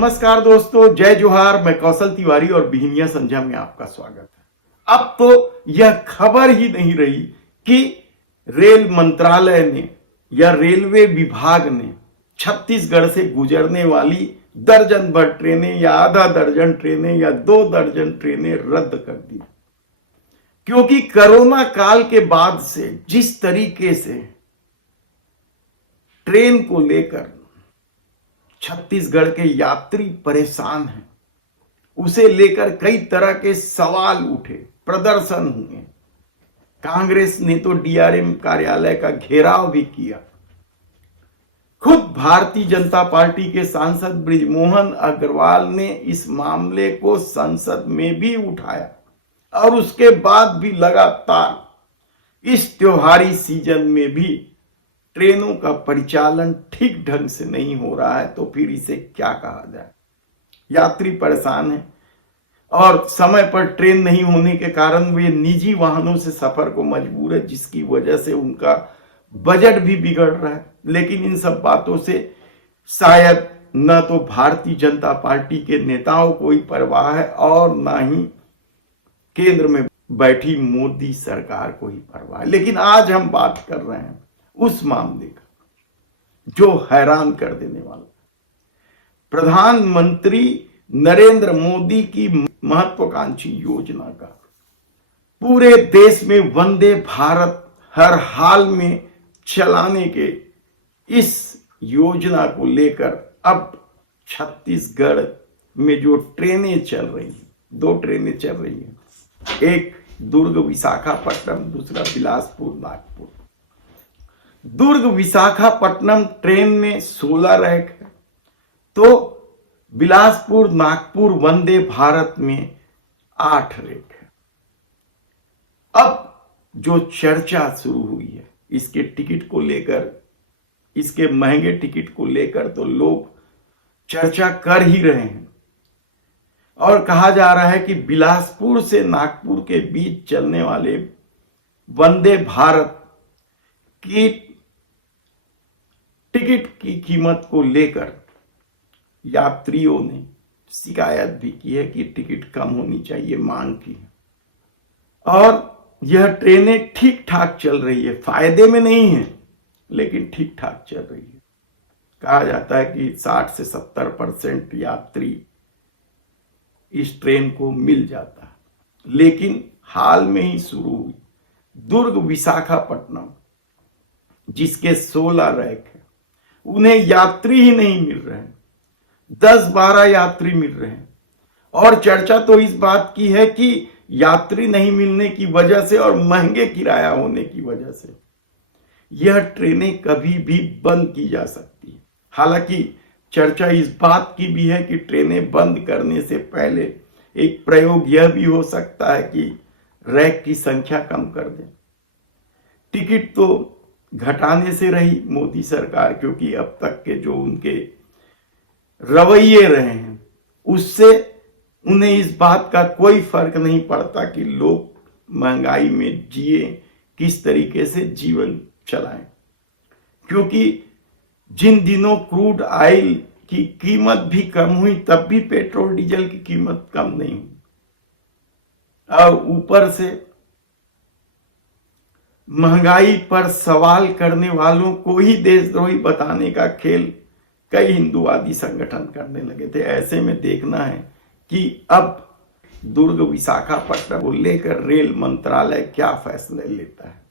नमस्कार दोस्तों, जय जोहार। मैं कौशल तिवारी और बिहिनिया संध्या में आपका स्वागत है। अब तो यह खबर ही नहीं रही कि रेल मंत्रालय ने या रेलवे विभाग ने छत्तीसगढ़ से गुजरने वाली दर्जन भर ट्रेनें या आधा दर्जन ट्रेनें या 2 दर्जन ट्रेनें रद्द कर दी, क्योंकि कोरोना काल के बाद से जिस तरीके से ट्रेन को लेकर छत्तीसगढ़ के यात्री परेशान हैं, उसे लेकर कई तरह के सवाल उठे, प्रदर्शन हुए। कांग्रेस ने तो डीआरएम कार्यालय का घेराव भी किया। खुद भारतीय जनता पार्टी के सांसद बृजमोहन अग्रवाल ने इस मामले को संसद में भी उठाया और उसके बाद भी लगातार इस त्योहारी सीजन में भी ट्रेनों का परिचालन ठीक ढंग से नहीं हो रहा है, तो फिर इसे क्या कहा जाए। यात्री परेशान है और समय पर ट्रेन नहीं होने के कारण वे निजी वाहनों से सफर को मजबूर है, जिसकी वजह से उनका बजट भी बिगड़ रहा है। लेकिन इन सब बातों से शायद न तो भारतीय जनता पार्टी के नेताओं को ही परवाह है और न ही केंद्र में बैठी मोदी सरकार को ही परवाह है। लेकिन आज हम बात कर रहे हैं उस मामले का जो हैरान कर देने वाला, प्रधानमंत्री नरेंद्र मोदी की महत्वाकांक्षी योजना का, पूरे देश में वंदे भारत हर हाल में चलाने के इस योजना को लेकर अब छत्तीसगढ़ में जो ट्रेनें चल रही हैं, 2 ट्रेनें चल रही हैं, एक दुर्ग विशाखापट्टनम, दूसरा बिलासपुर नागपुर। दुर्ग विशाखापट्टनम ट्रेन में 16 रैक है, तो बिलासपुर नागपुर वंदे भारत में 8 रैक है। अब जो चर्चा शुरू हुई है इसके टिकट को लेकर, इसके महंगे टिकट को लेकर, तो लोग चर्चा कर ही रहे हैं और कहा जा रहा है कि बिलासपुर से नागपुर के बीच चलने वाले वंदे भारत की टिकट की कीमत को लेकर यात्रियों ने शिकायत भी की है कि टिकट कम होनी चाहिए, मांग की है। और यह ट्रेनें ठीक ठाक चल रही है, फायदे में नहीं है लेकिन ठीक ठाक चल रही है। कहा जाता है कि 60 से 70% यात्री इस ट्रेन को मिल जाता है। लेकिन हाल में ही शुरू हुई दुर्ग विशाखापट्टनम, जिसके 16 रैक है, उन्हें यात्री ही नहीं मिल रहे हैं, 10-12 यात्री मिल रहे हैं। और चर्चा तो इस बात की है कि यात्री नहीं मिलने की वजह से और महंगे किराया होने की वजह से यह ट्रेनें कभी भी बंद की जा सकती है। हालांकि चर्चा इस बात की भी है कि ट्रेनें बंद करने से पहले एक प्रयोग यह भी हो सकता है कि रैक की संख्या कम कर दें। टिकट तो घटाने से रही मोदी सरकार, क्योंकि अब तक के जो उनके रवैये रहे हैं उससे उन्हें इस बात का कोई फर्क नहीं पड़ता कि लोग महंगाई में जिए, किस तरीके से जीवन चलाएं। क्योंकि जिन दिनों क्रूड ऑयल की कीमत भी कम हुई, तब भी पेट्रोल डीजल की कीमत कम नहीं हुई। और ऊपर से महंगाई पर सवाल करने वालों को ही देशद्रोही बताने का खेल कई हिंदूवादी संगठन करने लगे थे। ऐसे में देखना है कि अब दुर्ग विशाखापट्टनम को लेकर रेल मंत्रालय क्या फैसले लेता है।